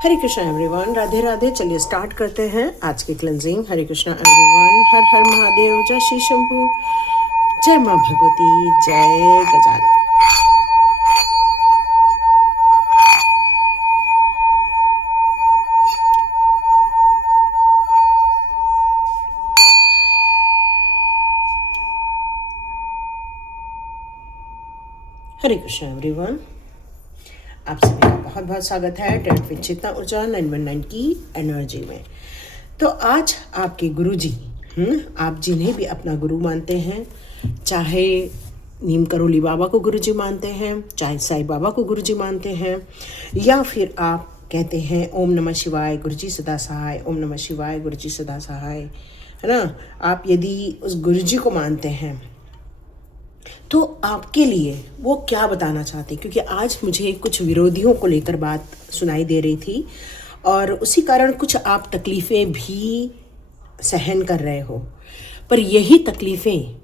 हरे Krishna everyone, Radhe Radhe. चलिए start करते हैं आज की क्लेंजिंग। हरे कृष्णा एवरीवन, हर हर महादेव, जय श्री शंभू, जय माँ भगवती, जय गजानन। हरे कृष्णा एवरीवन, आप सभी का बहुत बहुत स्वागत है टेंट विद चेतना ऊर्जा 919 की एनर्जी में। तो आज आपके गुरुजी, आप जिन्हें भी अपना गुरु मानते हैं, चाहे नीम करोली बाबा को गुरुजी मानते हैं, चाहे साईं बाबा को गुरुजी मानते हैं, या फिर आप कहते हैं ओम नमः शिवाय गुरुजी सदा सहाय, ओम नमः शिवाय गुरुजी सदा सहाय, है ना। आप यदि उस गुरुजी को मानते हैं तो आपके लिए वो क्या बताना चाहते हैं, क्योंकि आज मुझे कुछ विरोधियों को लेकर बात सुनाई दे रही थी और उसी कारण कुछ आप तकलीफ़ें भी सहन कर रहे हो। पर यही तकलीफ़ें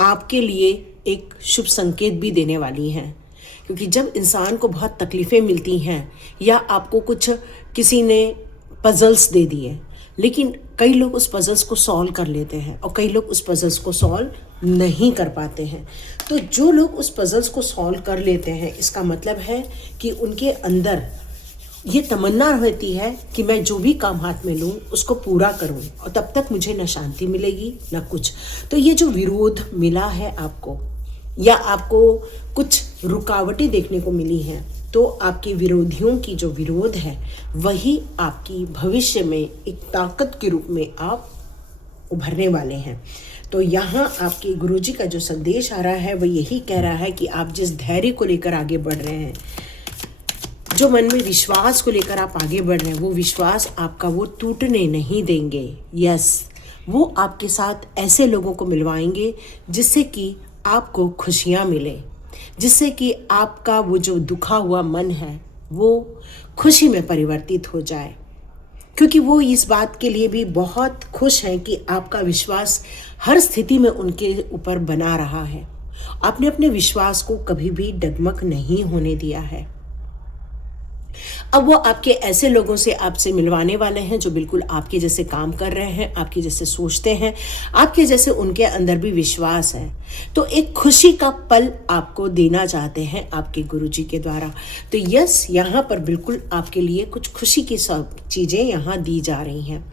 आपके लिए एक शुभ संकेत भी देने वाली हैं, क्योंकि जब इंसान को बहुत तकलीफ़ें मिलती हैं या आपको कुछ किसी ने पजल्स दे दिए, लेकिन कई लोग उस पजल्स को सॉल्व कर लेते हैं और कई लोग उस पजल्स को सॉल्व नहीं कर पाते हैं। तो जो लोग उस पजल्स को सॉल्व कर लेते हैं, इसका मतलब है कि उनके अंदर ये तमन्ना रहती है कि मैं जो भी काम हाथ में लूँ उसको पूरा करूँ, और तब तक मुझे न शांति मिलेगी न कुछ। तो ये जो विरोध मिला है आपको, या आपको कुछ रुकावटें देखने को मिली हैं, तो आपके विरोधियों की जो विरोध है वही आपकी भविष्य में एक ताकत के रूप में आप उभरने वाले हैं। तो यहाँ आपके गुरुजी का जो संदेश आ रहा है वो यही कह रहा है कि आप जिस धैर्य को लेकर आगे बढ़ रहे हैं, जो मन में विश्वास को लेकर आप आगे बढ़ रहे हैं, वो विश्वास आपका वो टूटने नहीं देंगे। यस, वो आपके साथ ऐसे लोगों को मिलवाएंगे जिससे कि आपको खुशियाँ मिले, जिससे कि आपका वो जो दुखा हुआ मन है वो खुशी में परिवर्तित हो जाए, क्योंकि वो इस बात के लिए भी बहुत खुश हैं कि आपका विश्वास हर स्थिति में उनके ऊपर बना रहा है। आपने अपने विश्वास को कभी भी डगमग नहीं होने दिया है। अब वो आपके ऐसे लोगों से आपसे मिलवाने वाले हैं जो बिल्कुल आपके जैसे काम कर रहे हैं, आपके जैसे सोचते हैं, आपके जैसे उनके अंदर भी विश्वास है। तो एक खुशी का पल आपको देना चाहते हैं आपके गुरुजी के द्वारा। तो यस, यहाँ पर बिल्कुल आपके लिए कुछ खुशी की सब चीज़ें यहाँ दी जा रही हैं।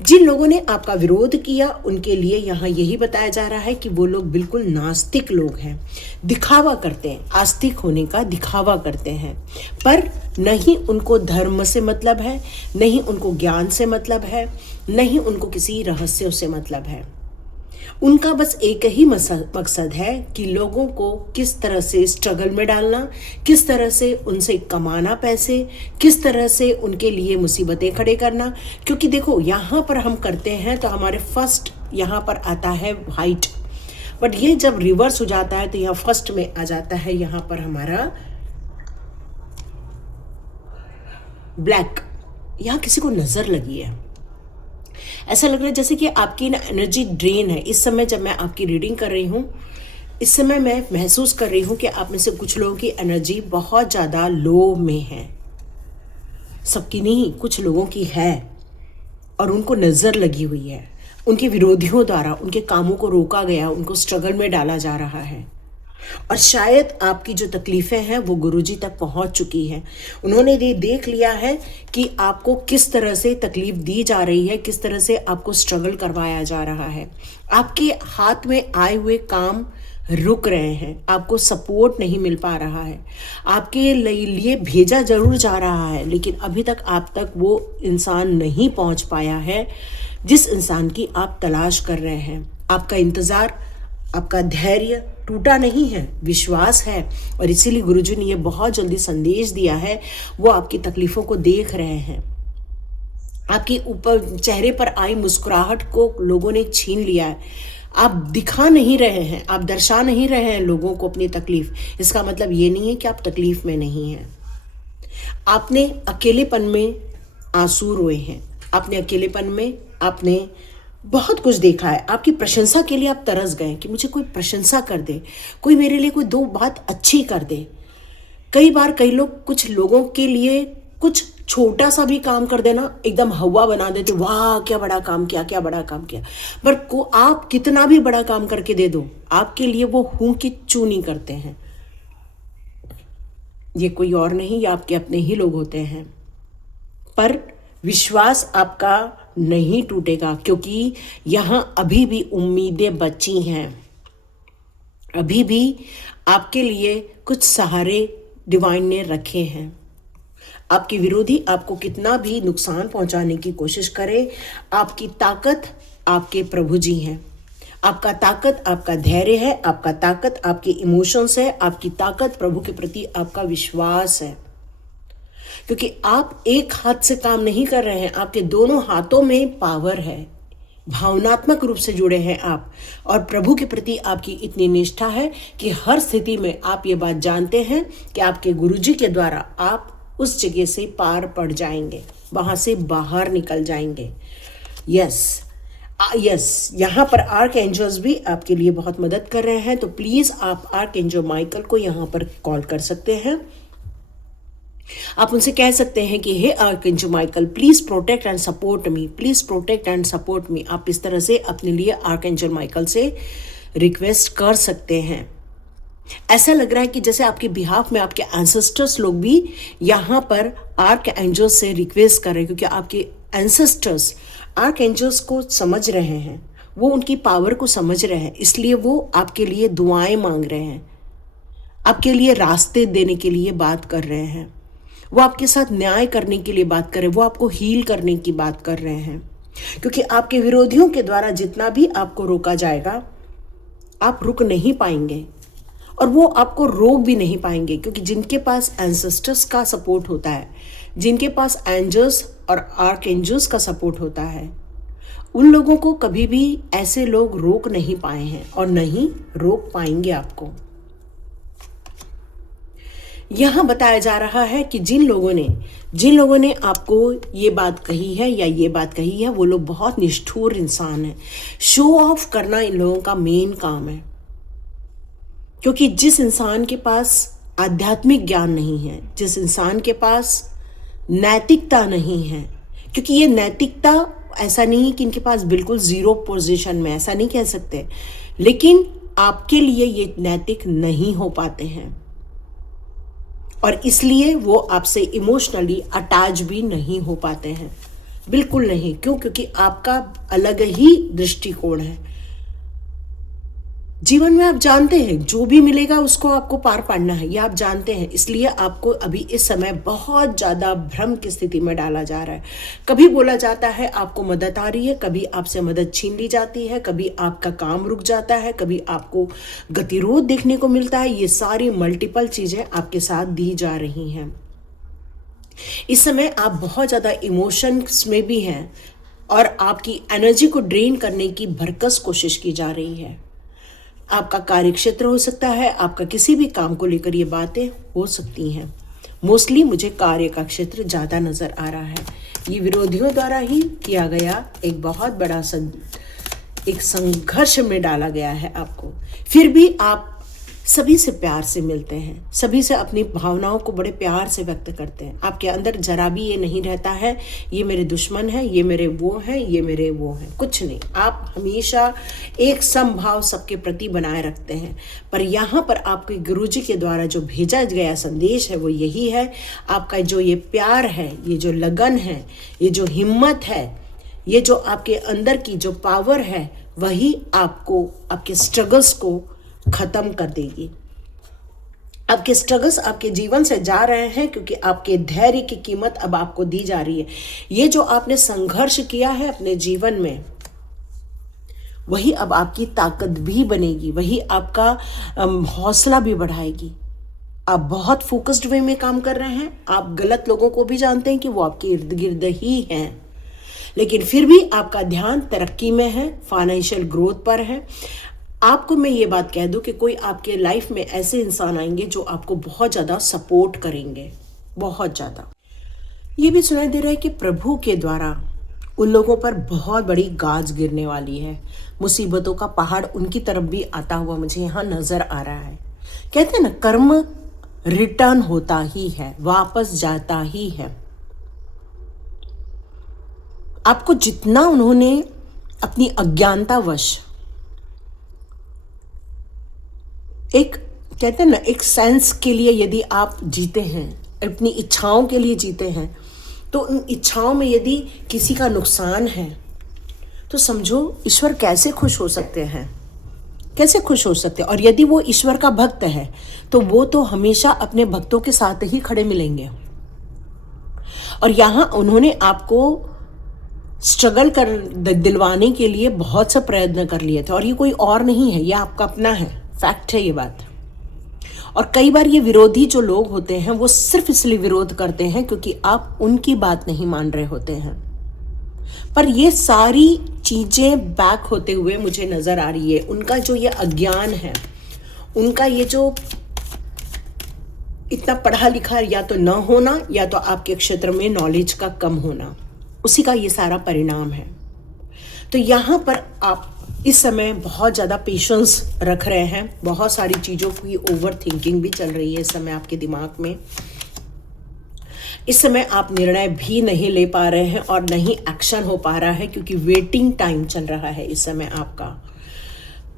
जिन लोगों ने आपका विरोध किया उनके लिए यहाँ यही बताया जा रहा है कि वो लोग बिल्कुल नास्तिक लोग हैं, दिखावा करते हैं, आस्तिक होने का दिखावा करते हैं, पर नहीं उनको धर्म से मतलब है, नहीं उनको ज्ञान से मतलब है, नहीं उनको किसी रहस्यों से मतलब है। उनका बस एक ही मकसद है कि लोगों को किस तरह से स्ट्रगल में डालना, किस तरह से उनसे कमाना पैसे, किस तरह से उनके लिए मुसीबतें खड़े करना। क्योंकि देखो, यहाँ पर हम करते हैं तो हमारे फर्स्ट यहाँ पर आता है वाइट, बट ये जब रिवर्स हो जाता है तो यहाँ फर्स्ट में आ जाता है यहाँ पर हमारा ब्लैक। यहाँ किसी को नज़र लगी है, ऐसा लग रहा है जैसे कि आपकी ना एनर्जी ड्रेन है। इस समय जब मैं आपकी रीडिंग कर रही हूँ, इस समय मैं महसूस कर रही हूँ कि आप में से कुछ लोगों की एनर्जी बहुत ज़्यादा लो में है। सबकी नहीं, कुछ लोगों की है, और उनको नज़र लगी हुई है। उनके विरोधियों द्वारा उनके कामों को रोका गया, उनको स्ट्रगल में डाला जा रहा है। और शायद आपकी जो तकलीफ़ें हैं वो गुरुजी तक पहुंच चुकी हैं। उन्होंने ये देख लिया है कि आपको किस तरह से तकलीफ़ दी जा रही है, किस तरह से आपको स्ट्रगल करवाया जा रहा है। आपके हाथ में आए हुए काम रुक रहे हैं, आपको सपोर्ट नहीं मिल पा रहा है। आपके लिए भेजा ज़रूर जा रहा है, लेकिन अभी तक आप तक वो इंसान नहीं पहुंच पाया है जिस इंसान की आप तलाश कर रहे हैं। आपका इंतज़ार, आपका धैर्य टूटा नहीं है, विश्वास है, और इसीलिए गुरुजी ने ये बहुत जल्दी संदेश दिया है। वो आपकी तकलीफ़ों को देख रहे हैं, आपके ऊपर चेहरे पर आई मुस्कुराहट को लोगों ने छीन लिया है। आप दिखा नहीं रहे हैं, आप दर्शा नहीं रहे हैं लोगों को अपनी तकलीफ़। इसका मतलब ये नहीं है कि आप तकलीफ़ में नहीं हैं। आपने अकेलेपन में आंसू रोए हैं, आपने अकेलेपन में आपने बहुत कुछ देखा है। आपकी प्रशंसा के लिए आप तरस गए कि मुझे कोई प्रशंसा कर दे, कोई मेरे लिए कोई दो बात अच्छी कर दे। कई बार कई लोग कुछ लोगों के लिए कुछ छोटा सा भी काम कर देना एकदम हवा बना देते, वाह क्या बड़ा काम किया, क्या बड़ा काम किया। पर को आप कितना भी बड़ा काम करके दे दो, आपके लिए वो हूं कि चू नहीं करते हैं। ये कोई और नहीं, ये आपके अपने ही लोग होते हैं। पर विश्वास आपका नहीं टूटेगा, क्योंकि यहां अभी भी उम्मीदें बची हैं। अभी भी आपके लिए कुछ सहारे डिवाइन ने रखे हैं। आपके विरोधी आपको कितना भी नुकसान पहुंचाने की कोशिश करे, आपकी ताकत आपके प्रभु जी हैं। आपका ताकत आपका धैर्य है, आपका ताकत आपके इमोशंस है, आपकी ताकत प्रभु के प्रति आपका विश्वास है। क्योंकि आप एक हाथ से काम नहीं कर रहे हैं, आपके दोनों हाथों में पावर है। भावनात्मक रूप से जुड़े हैं आप, और प्रभु के प्रति आपकी इतनी निष्ठा है कि हर स्थिति में आप ये बात जानते हैं कि आपके गुरुजी के द्वारा आप उस जगह से पार पड़ जाएंगे, वहां से बाहर निकल जाएंगे। यस, यहाँ पर आर्क एंजल्स भी आपके लिए बहुत मदद कर रहे हैं। तो प्लीज आप आर्क एंजल माइकल को यहाँ पर कॉल कर सकते हैं। आप उनसे कह सकते हैं कि hey archangel Michael, please protect and support me, please protect and support me. आप इस तरह से अपने लिए आर्कएंजल माइकल से रिक्वेस्ट कर सकते हैं। ऐसा लग रहा है कि जैसे आपके बिहाफ में आपके एंसेस्टर्स लोग भी यहाँ पर आर्क एंजल्स से रिक्वेस्ट कर रहे हैं, क्योंकि आपके एंसेस्टर्स आर्क एंजल्स को समझ रहे हैं, वो उनकी पावर को समझ रहे हैं, इसलिए वो आपके लिए दुआएं मांग रहे हैं, आपके लिए रास्ते देने के लिए बात कर रहे हैं, वो आपके साथ न्याय करने के लिए बात कर रहे हैं, वो आपको हील करने की बात कर रहे हैं। क्योंकि आपके विरोधियों के द्वारा जितना भी आपको रोका जाएगा, आप रुक नहीं पाएंगे और वो आपको रोक भी नहीं पाएंगे। क्योंकि जिनके पास एंसेस्टर्स का सपोर्ट होता है, जिनके पास एंजल्स और आर्क एंजल्स का सपोर्ट होता है, उन लोगों को कभी भी ऐसे लोग रोक नहीं पाए हैं और नहीं रोक पाएंगे आपको। यहां बताया जा रहा है कि जिन लोगों ने आपको ये बात कही है या ये बात कही है, वो लोग बहुत निष्ठुर इंसान हैं। शो ऑफ करना इन लोगों का मेन काम है। क्योंकि जिस इंसान के पास आध्यात्मिक ज्ञान नहीं है, जिस इंसान के पास नैतिकता नहीं है, क्योंकि ये नैतिकता ऐसा नहीं कि इनके पास बिल्कुल जीरो पोजीशन में, ऐसा नहीं कह सकते, लेकिन आपके लिए ये नैतिक नहीं हो पाते हैं और इसलिए वो आपसे इमोशनली अटैच भी नहीं हो पाते हैं, बिल्कुल नहीं। क्यों? क्योंकि आपका अलग ही दृष्टिकोण है। जीवन में आप जानते हैं जो भी मिलेगा उसको आपको पार पाना है, ये आप जानते हैं। इसलिए आपको अभी इस समय बहुत ज़्यादा भ्रम की स्थिति में डाला जा रहा है। कभी बोला जाता है आपको मदद आ रही है, कभी आपसे मदद छीन ली जाती है, कभी आपका काम रुक जाता है, कभी आपको गतिरोध देखने को मिलता है। ये सारी मल्टीपल चीज़ें आपके साथ दी जा रही हैं। इस समय आप बहुत ज़्यादा इमोशंस में भी हैं और आपकी एनर्जी को ड्रेन करने की भरकस कोशिश की जा रही है। आपका कार्य क्षेत्र हो सकता है, आपका किसी भी काम को लेकर ये बातें हो सकती हैं। मोस्टली मुझे कार्य का क्षेत्र ज़्यादा नज़र आ रहा है। ये विरोधियों द्वारा ही किया गया एक बहुत बड़ा एक संघर्ष में डाला गया है आपको। फिर भी आप सभी से प्यार से मिलते हैं, सभी से अपनी भावनाओं को बड़े प्यार से व्यक्त करते हैं। आपके अंदर जरा भी ये नहीं रहता है ये मेरे दुश्मन है, ये मेरे वो हैं, ये मेरे वो हैं, कुछ नहीं। आप हमेशा एक समभाव सबके प्रति बनाए रखते हैं। पर यहाँ पर आपके गुरुजी के द्वारा जो भेजा गया संदेश है वो यही है, आपका जो ये प्यार है, ये जो लगन है, ये जो हिम्मत है, ये जो आपके अंदर की जो पावर है, वही आपको आपके स्ट्रगल्स को खत्म कर देगी। आपके स्ट्रगल्स आपके जीवन से जा रहे हैं क्योंकि आपके धैर्य की कीमत अब आपको दी जा रही है। ये जो आपने संघर्ष किया है अपने जीवन में, वही अब आपकी ताकत भी बनेगी, वही आपका हौसला भी बढ़ाएगी। आप बहुत फोकस्ड वे में काम कर रहे हैं। आप गलत लोगों को भी जानते हैं कि वो आपके इर्द गिर्द ही हैं, लेकिन फिर भी आपका ध्यान तरक्की में है, फाइनेंशियल ग्रोथ पर है। आपको मैं ये बात कह दूं कि कोई आपके लाइफ में ऐसे इंसान आएंगे जो आपको बहुत ज़्यादा सपोर्ट करेंगे, बहुत ज़्यादा। ये भी सुनाई दे रहा है कि प्रभु के द्वारा उन लोगों पर बहुत बड़ी गाज गिरने वाली है। मुसीबतों का पहाड़ उनकी तरफ भी आता हुआ मुझे यहाँ नज़र आ रहा है। कहते हैं ना, कर्म रिटर्न होता ही है, वापस जाता ही है। आपको जितना उन्होंने अपनी अज्ञानतावश एक कहते हैं ना, एक सेंस के लिए यदि आप जीते हैं, अपनी इच्छाओं के लिए जीते हैं, तो उन इच्छाओं में यदि किसी का नुकसान है तो समझो ईश्वर कैसे खुश हो सकते हैं, कैसे खुश हो सकते हैं। और यदि वो ईश्वर का भक्त है तो वो तो हमेशा अपने भक्तों के साथ ही खड़े मिलेंगे। और यहाँ उन्होंने आपको स्ट्रगल कर दिलवाने के लिए बहुत सा प्रयत्न कर लिए थे, और ये कोई और नहीं है, ये आपका अपना है, फैक्ट है ये बात। और कई बार ये विरोधी जो लोग होते हैं वो सिर्फ इसलिए विरोध करते हैं क्योंकि आप उनकी बात नहीं मान रहे होते हैं। पर ये सारी चीजें बैक होते हुए मुझे नजर आ रही है। उनका जो ये अज्ञान है, उनका ये जो इतना पढ़ा लिखा या तो न होना, या तो आपके क्षेत्र में नॉलेज का कम होना, उसी का ये सारा परिणाम है। तो यहाँ पर आप इस समय बहुत ज़्यादा पेशेंस रख रहे हैं, बहुत सारी चीज़ों की ओवर थिंकिंग भी चल रही है इस समय आपके दिमाग में। इस समय आप निर्णय भी नहीं ले पा रहे हैं और नहीं एक्शन हो पा रहा है, क्योंकि वेटिंग टाइम चल रहा है इस समय आपका।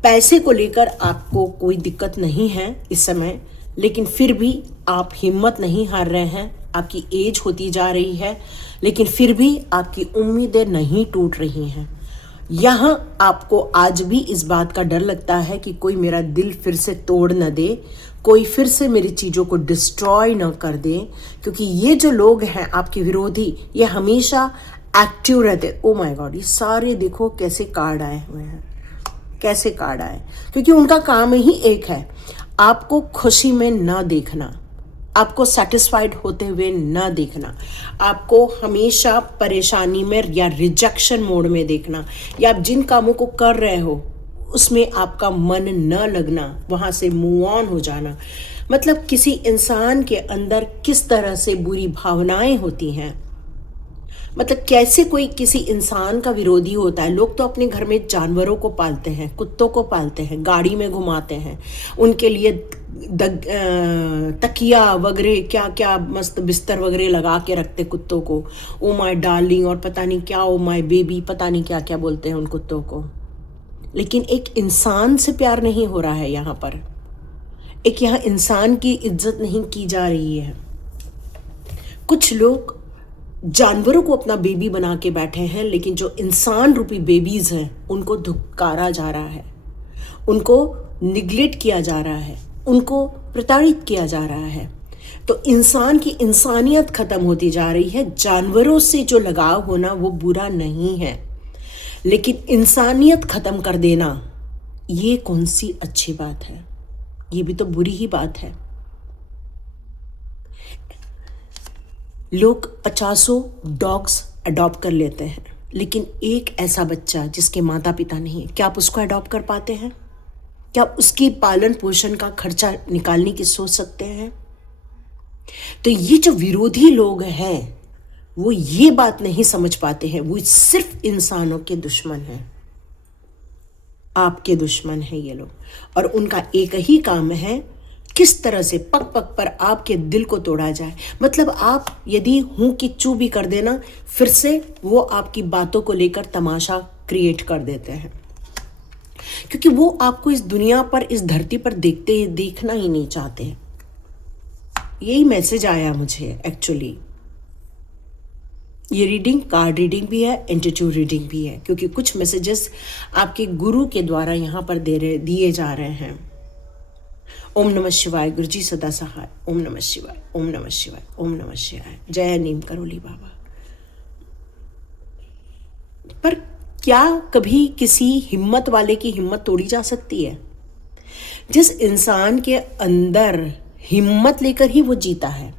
पैसे को लेकर आपको कोई दिक्कत नहीं है इस समय, लेकिन फिर भी आप हिम्मत नहीं हार रहे हैं। आपकी एज होती जा रही है, लेकिन फिर भी आपकी उम्मीदें नहीं टूट रही हैं। यहाँ आपको आज भी इस बात का डर लगता है कि कोई मेरा दिल फिर से तोड़ न दे, कोई फिर से मेरी चीज़ों को डिस्ट्रॉय न कर दे, क्योंकि ये जो लोग हैं आपके विरोधी, ये हमेशा एक्टिव रहते। ओ माय गॉड, ये सारे देखो कैसे कार्ड आए हुए हैं, कैसे कार्ड आए, क्योंकि उनका काम ही एक है, आपको खुशी में ना देखना, आपको सेटिस्फाइड होते हुए ना देखना, आपको हमेशा परेशानी में या रिजेक्शन मोड में देखना, या आप जिन कामों को कर रहे हो उसमें आपका मन न लगना, वहाँ से मूव ऑन हो जाना। मतलब किसी इंसान के अंदर किस तरह से बुरी भावनाएं होती हैं, मतलब कैसे कोई किसी इंसान का विरोधी होता है। लोग तो अपने घर में जानवरों को पालते हैं, कुत्तों को पालते हैं, गाड़ी में घुमाते हैं, उनके लिए तकिया वगैरह क्या क्या मस्त बिस्तर वगैरह लगा के रखते कुत्तों को, ओ माय डार्लिंग और पता नहीं क्या, ओ माय बेबी, पता नहीं क्या क्या बोलते हैं उन कुत्तों को। लेकिन एक इंसान से प्यार नहीं हो रहा है यहाँ पर, एक यहाँ इंसान की इज्जत नहीं की जा रही है। कुछ लोग जानवरों को अपना बेबी बना के बैठे हैं, लेकिन जो इंसान रूपी बेबीज हैं उनको धुतकारा जा रहा है, उनको निग्लेक्ट किया जा रहा है, उनको प्रताड़ित किया जा रहा है। तो इंसान की इंसानियत खत्म होती जा रही है। जानवरों से जो लगाव होना वो बुरा नहीं है, लेकिन इंसानियत खत्म कर देना ये कौन सी अच्छी बात है, ये भी तो बुरी ही बात है। लोग 50 डॉग्स अडॉप्ट कर लेते हैं, लेकिन एक ऐसा बच्चा जिसके माता पिता नहीं है, क्या आप उसको अडॉप्ट कर पाते हैं? क्या आप उसकी पालन पोषण का खर्चा निकालने की सोच सकते हैं? तो ये जो विरोधी लोग हैं वो ये बात नहीं समझ पाते हैं, वो सिर्फ इंसानों के दुश्मन हैं, आपके दुश्मन हैं ये लोग। और उनका एक ही काम है किस तरह से पग पग पर आपके दिल को तोड़ा जाए। मतलब आप यदि हूं कि चू भी कर देना, फिर से वो आपकी बातों को लेकर तमाशा क्रिएट कर देते हैं, क्योंकि वो आपको इस दुनिया पर, इस धरती पर देखना ही नहीं चाहते। यही मैसेज आया मुझे एक्चुअली। ये रीडिंग कार्ड रीडिंग भी है, इंट्यूटिव रीडिंग भी है, क्योंकि कुछ मैसेजेस आपके गुरु के द्वारा यहाँ पर दिए जा रहे हैं। ओम नमः शिवाय, गुरु जी सदा सहाय। ओम नमः शिवाय, ओम नमः शिवाय, ओम नमः शिवाय। जय नीम करोली बाबा। पर क्या कभी किसी हिम्मत वाले की हिम्मत तोड़ी जा सकती है? जिस इंसान के अंदर हिम्मत लेकर ही वो जीता है,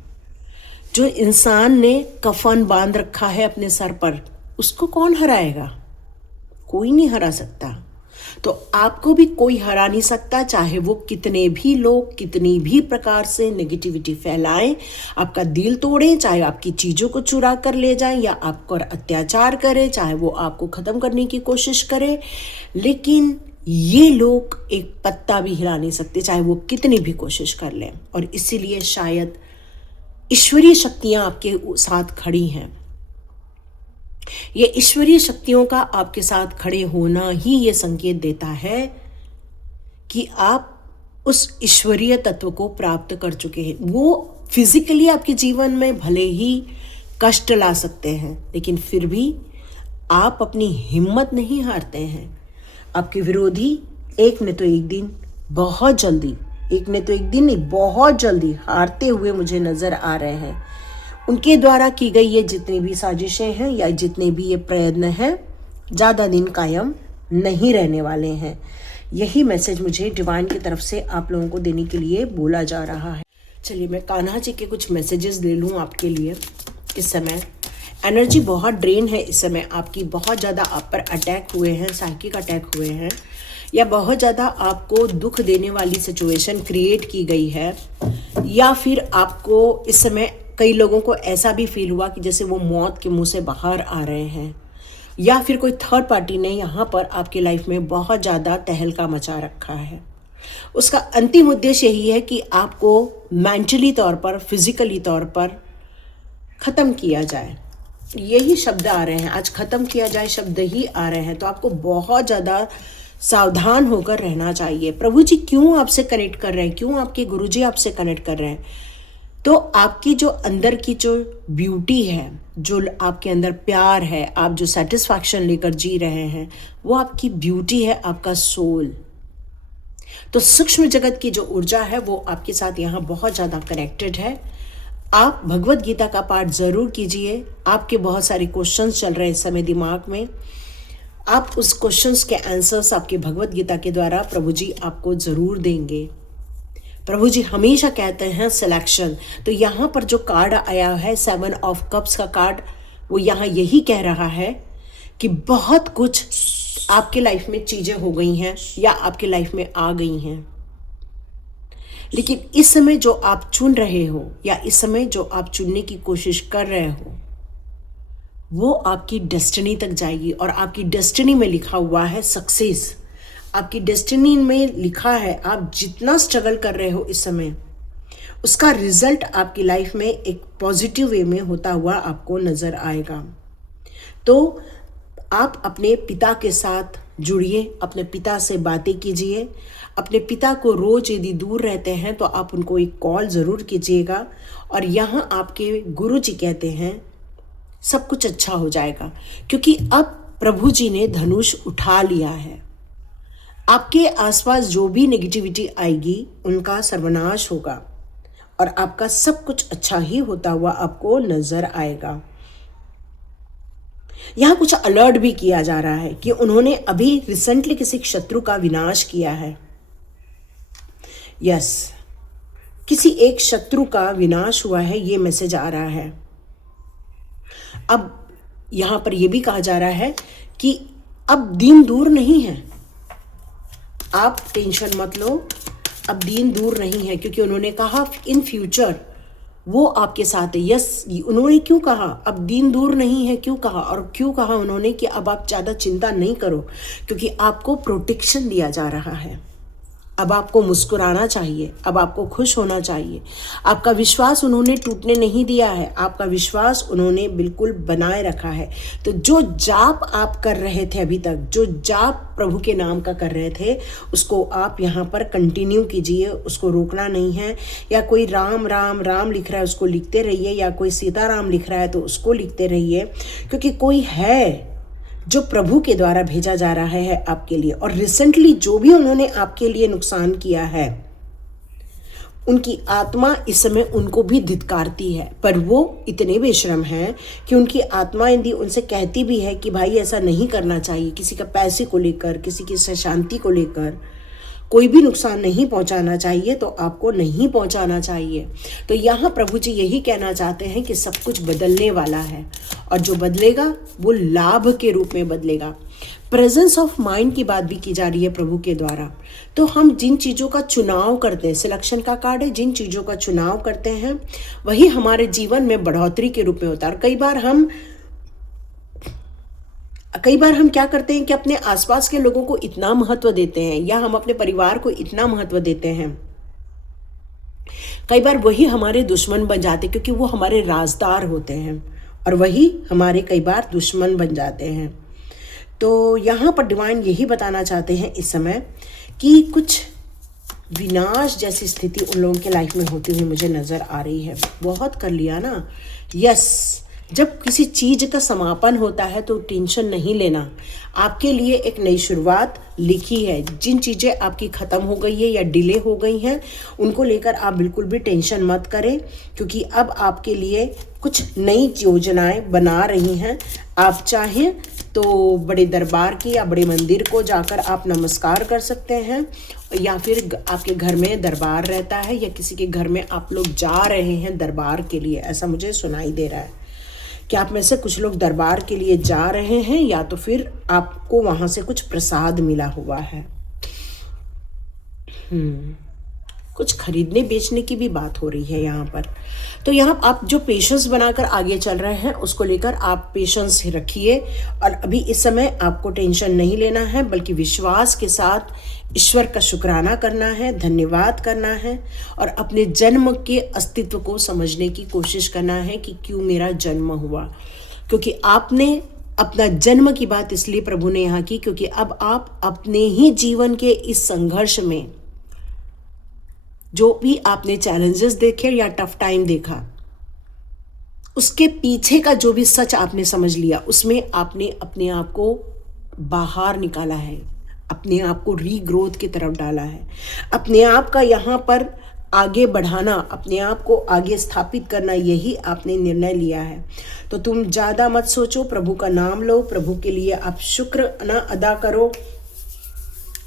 जो इंसान ने कफन बांध रखा है अपने सर पर, उसको कौन हराएगा? कोई नहीं हरा सकता। तो आपको भी कोई हरा नहीं सकता, चाहे वो कितने भी लोग कितनी भी प्रकार से नेगेटिविटी फैलाएं, आपका दिल तोड़ें, चाहे आपकी चीज़ों को चुरा कर ले जाएं या आप पर अत्याचार करें, चाहे वो आपको ख़त्म करने की कोशिश करें। लेकिन ये लोग एक पत्ता भी हिला नहीं सकते, चाहे वो कितनी भी कोशिश कर लें। और इसीलिए शायद ईश्वरीय शक्तियां आपके साथ खड़ी हैं। ये ईश्वरीय शक्तियों का आपके साथ खड़े होना ही ये संकेत देता है कि आप उस ईश्वरीय तत्व को प्राप्त कर चुके हैं। वो फिजिकली आपके जीवन में भले ही कष्ट ला सकते हैं, लेकिन फिर भी आप अपनी हिम्मत नहीं हारते हैं। आपके विरोधी एक न तो एक दिन बहुत जल्दी, एक न तो एक दिन नहीं, बहुत जल्दी हारते हुए मुझे नज़र आ रहे हैं। उनके द्वारा की गई ये जितनी भी साजिशें हैं या जितने भी ये प्रयत्न हैं, ज़्यादा दिन कायम नहीं रहने वाले हैं। यही मैसेज मुझे डिवाइन की तरफ से आप लोगों को देने के लिए बोला जा रहा है। चलिए मैं कान्हा जी के कुछ मैसेजेस ले लूँ आपके लिए। इस समय एनर्जी बहुत ड्रेन है, इस समय आपकी बहुत ज़्यादा आप पर अटैक हुए हैं, साइकिक अटैक हुए हैं, या बहुत ज़्यादा आपको दुख देने वाली सिचुएशन क्रिएट की गई है, या फिर आपको इस समय कई लोगों को ऐसा भी फील हुआ कि जैसे वो मौत के मुंह से बाहर आ रहे हैं, या फिर कोई थर्ड पार्टी ने यहाँ पर आपकी लाइफ में बहुत ज़्यादा तहलका मचा रखा है। उसका अंतिम उद्देश्य यही है कि आपको मेंटली तौर पर, फिजिकली तौर पर ख़त्म किया जाए। यही शब्द आ रहे हैं आज, ख़त्म किया जाए शब्द ही आ रहे हैं। तो आपको बहुत ज़्यादा सावधान होकर रहना चाहिए। प्रभु जी क्यों आपसे कनेक्ट कर रहे हैं, क्यों आपके गुरु जी आपसे कनेक्ट कर रहे हैं? तो आपकी जो अंदर की जो ब्यूटी है, जो आपके अंदर प्यार है, आप जो सेटिस्फैक्शन लेकर जी रहे हैं, वो आपकी ब्यूटी है, आपका सोल। तो सूक्ष्म जगत की जो ऊर्जा है वो आपके साथ यहाँ बहुत ज़्यादा कनेक्टेड है। आप भगवत गीता का पाठ ज़रूर कीजिए। आपके बहुत सारे क्वेश्चंस चल रहे हैं इस समय दिमाग में, आप उस क्वेश्चंस के आंसर्स आपके भगवत गीता के द्वारा प्रभु जी आपको ज़रूर देंगे। प्रभु जी हमेशा कहते हैं सिलेक्शन। तो यहाँ पर जो कार्ड आया है 7 ऑफ कप्स का कार्ड, वो यहाँ यही कह रहा है कि बहुत कुछ आपके लाइफ में चीज़ें हो गई हैं या आपके लाइफ में आ गई हैं, लेकिन इस समय जो आप चुन रहे हो या इस समय जो आप चुनने की कोशिश कर रहे हो, वो आपकी डेस्टिनी तक जाएगी। और आपकी डेस्टिनी में लिखा हुआ है सक्सेस। आपकी डेस्टिनी में लिखा है आप जितना स्ट्रगल कर रहे हो इस समय, उसका रिजल्ट आपकी लाइफ में एक पॉजिटिव वे में होता हुआ आपको नज़र आएगा। तो आप अपने पिता के साथ जुड़िए, अपने पिता से बातें कीजिए। अपने पिता को रोज़ यदि दूर रहते हैं तो आप उनको एक कॉल ज़रूर कीजिएगा। और यहाँ आपके गुरु जी कहते हैं सब कुछ अच्छा हो जाएगा, क्योंकि अब प्रभु जी ने धनुष उठा लिया है। आपके आसपास जो भी नेगेटिविटी आएगी उनका सर्वनाश होगा और आपका सब कुछ अच्छा ही होता हुआ आपको नज़र आएगा। यहाँ कुछ अलर्ट भी किया जा रहा है कि उन्होंने अभी रिसेंटली किसी शत्रु का विनाश किया है। यस, किसी एक शत्रु का विनाश हुआ है, ये मैसेज आ रहा है। अब यहाँ पर यह भी कहा जा रहा है कि अब दिन दूर नहीं है, आप टेंशन मत लो, अब दिन दूर नहीं है, क्योंकि उन्होंने कहा इन फ्यूचर वो आपके साथ है। यस, उन्होंने क्यों कहा अब दिन दूर नहीं है, क्यों कहा? और क्यों कहा उन्होंने कि अब आप ज़्यादा चिंता नहीं करो, क्योंकि आपको प्रोटेक्शन दिया जा रहा है। अब आपको मुस्कुराना चाहिए, अब आपको खुश होना चाहिए। आपका विश्वास उन्होंने टूटने नहीं दिया है, आपका विश्वास उन्होंने बिल्कुल बनाए रखा है। तो जो जाप आप कर रहे थे अभी तक, जो जाप प्रभु के नाम का कर रहे थे, उसको आप यहाँ पर कंटिन्यू कीजिए, उसको रोकना नहीं है। या कोई राम राम राम लिख रहा है उसको लिखते रहिए, या कोई सीताराम लिख रहा है तो उसको लिखते रहिए, क्योंकि कोई है जो प्रभु के द्वारा भेजा जा रहा है आपके लिए। और रिसेंटली जो भी उन्होंने आपके लिए नुकसान किया है, उनकी आत्मा इस समय उनको भी धिक्कारती है, पर वो इतने बेशर्म हैं कि उनकी आत्मा यदि उनसे कहती भी है कि भाई ऐसा नहीं करना चाहिए, किसी का पैसे को लेकर, किसी की शांति को लेकर कोई भी नुकसान नहीं पहुंचाना चाहिए, तो आपको नहीं पहुंचाना चाहिए। तो यहाँ प्रभु जी यही कहना चाहते हैं कि सब कुछ बदलने वाला है, और जो बदलेगा वो लाभ के रूप में बदलेगा। प्रेजेंस ऑफ माइंड की बात भी की जा रही है प्रभु के द्वारा। तो हम जिन चीज़ों का चुनाव करते हैं, सिलेक्शन का कार्ड है, जिन चीज़ों का चुनाव करते हैं वही हमारे जीवन में बढ़ोतरी के रूप में होता है। और कई बार हम कई बार हम क्या करते हैं कि अपने आसपास के लोगों को इतना महत्व देते हैं या हम अपने परिवार को इतना महत्व देते हैं, कई बार वही हमारे दुश्मन बन जाते, क्योंकि वो हमारे राजदार होते हैं और वही हमारे कई बार दुश्मन बन जाते हैं। तो यहाँ पर डिवाइन यही बताना चाहते हैं इस समय कि कुछ विनाश जैसी स्थिति उन लोगों के लाइफ में होती हुई मुझे नज़र आ रही है। बहुत कर लिया ना। यस, जब किसी चीज़ का समापन होता है तो टेंशन नहीं लेना। आपके लिए एक नई शुरुआत लिखी है। जिन चीज़ें आपकी ख़त्म हो गई है या डिले हो गई हैं, उनको लेकर आप बिल्कुल भी टेंशन मत करें, क्योंकि अब आपके लिए कुछ नई योजनाएं बना रही हैं। आप चाहें तो बड़े दरबार की या बड़े मंदिर को जाकर आप नमस्कार कर सकते हैं, या फिर आपके घर में दरबार रहता है या किसी के घर में आप लोग जा रहे हैं दरबार के लिए, ऐसा मुझे सुनाई दे रहा है कि आप में से कुछ लोग दरबार के लिए जा रहे हैं, या तो फिर आपको वहाँ से कुछ प्रसाद मिला हुआ है। कुछ खरीदने बेचने की भी बात हो रही है यहाँ पर। तो यहाँ आप जो पेशेंस बनाकर आगे चल रहे हैं उसको लेकर आप पेशेंस रखिए, और अभी इस समय आपको टेंशन नहीं लेना है, बल्कि विश्वास के साथ ईश्वर का शुक्राना करना है, धन्यवाद करना है, और अपने जन्म के अस्तित्व को समझने की कोशिश करना है कि क्यों मेरा जन्म हुआ। क्योंकि आपने अपना जन्म की बात इसलिए प्रभु ने यहाँ की, क्योंकि अब आप अपने ही जीवन के इस संघर्ष में जो भी आपने चैलेंजेस देखे या टफ टाइम देखा, उसके पीछे का जो भी सच आपने समझ लिया, उसमें आपने अपने आप को बाहर निकाला है, अपने आप को रीग्रोथ की तरफ डाला है, अपने आप का यहाँ पर आगे बढ़ाना, अपने आप को आगे स्थापित करना, यही आपने निर्णय लिया है। तो तुम ज़्यादा मत सोचो, प्रभु का नाम लो, प्रभु के लिए आप शुक्र ना अदा करो,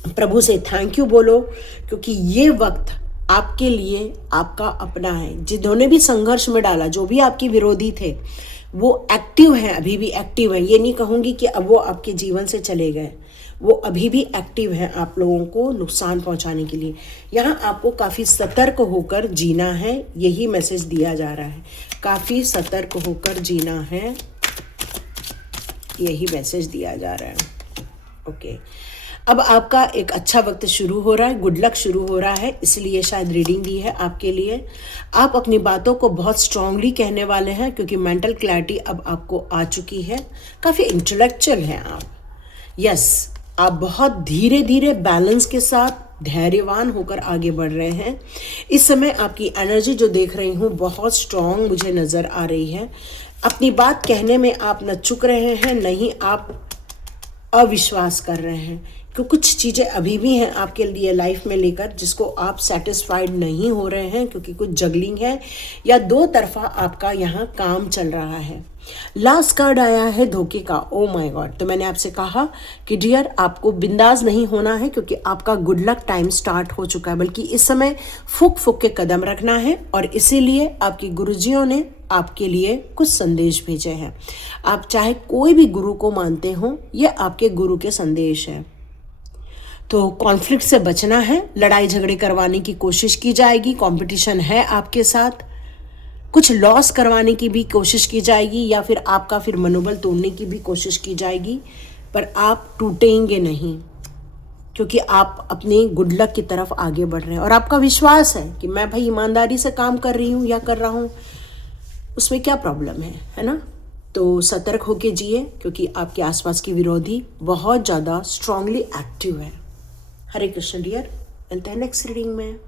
प्रभु से थैंक यू बोलो, क्योंकि ये वक्त आपके लिए आपका अपना है। जिन्होंने भी संघर्ष में डाला, जो भी आपके विरोधी थे, वो एक्टिव हैं, अभी भी एक्टिव हैं। ये नहीं कहूँगी कि अब वो आपके जीवन से चले गए, वो अभी भी एक्टिव हैं आप लोगों को नुकसान पहुंचाने के लिए। यहाँ आपको काफ़ी सतर्क होकर जीना है, यही मैसेज दिया जा रहा है। काफ़ी सतर्क होकर जीना है, यही मैसेज दिया जा रहा है। ओके, अब आपका एक अच्छा वक्त शुरू हो रहा है, गुड लक शुरू हो रहा है, इसलिए शायद रीडिंग दी है आपके लिए। आप अपनी बातों को बहुत स्ट्रांगली कहने वाले हैं, क्योंकि मेंटल क्लैरिटी अब आपको आ चुकी है। काफ़ी इंटेलेक्चुअल हैं आप। यस, आप बहुत धीरे धीरे बैलेंस के साथ धैर्यवान होकर आगे बढ़ रहे हैं। इस समय आपकी एनर्जी जो देख रही हूँ बहुत स्ट्रांग मुझे नज़र आ रही है। अपनी बात कहने में आप न चुक रहे हैं, न ही आप अविश्वास कर रहे हैं, क्योंकि कुछ चीज़ें अभी भी हैं आपके लिए लाइफ में लेकर जिसको आप सेटिस्फाइड नहीं हो रहे हैं, क्योंकि कुछ जगलिंग है या दो तरफा आपका यहाँ काम चल रहा है। लास्ट कार्ड आया है धोखे का। Oh my God. तो मैंने आपसे कहा कि डियर आपको बिंदास नहीं होना है, क्योंकि आपका गुड लक टाइम स्टार्ट हो चुका है, बल्कि इस समय फूक फूक के कदम रखना है। और इसीलिए आपकी गुरुजियों ने आपके लिए कुछ संदेश भेजे हैं। आप चाहे कोई भी गुरु को मानते हो, ये आपके गुरु के संदेश है। तो कॉन्फ्लिक्ट से बचना है, लड़ाई झगड़े करवाने की कोशिश की जाएगी, कंपटीशन है आपके साथ, कुछ लॉस करवाने की भी कोशिश की जाएगी, या फिर आपका फिर मनोबल तोड़ने की भी कोशिश की जाएगी, पर आप टूटेंगे नहीं, क्योंकि आप अपने गुड लक की तरफ आगे बढ़ रहे हैं। और आपका विश्वास है कि मैं भाई ईमानदारी से काम कर रही हूँ या कर रहा हूँ, उसमें क्या प्रॉब्लम है ना। तो सतर्क होके जिए, क्योंकि आपके आसपास की विरोधी बहुत ज़्यादा स्ट्रांगली एक्टिव है। हरे कृष्ण डियर, मिलते हैं नेक्स्ट रीडिंग में।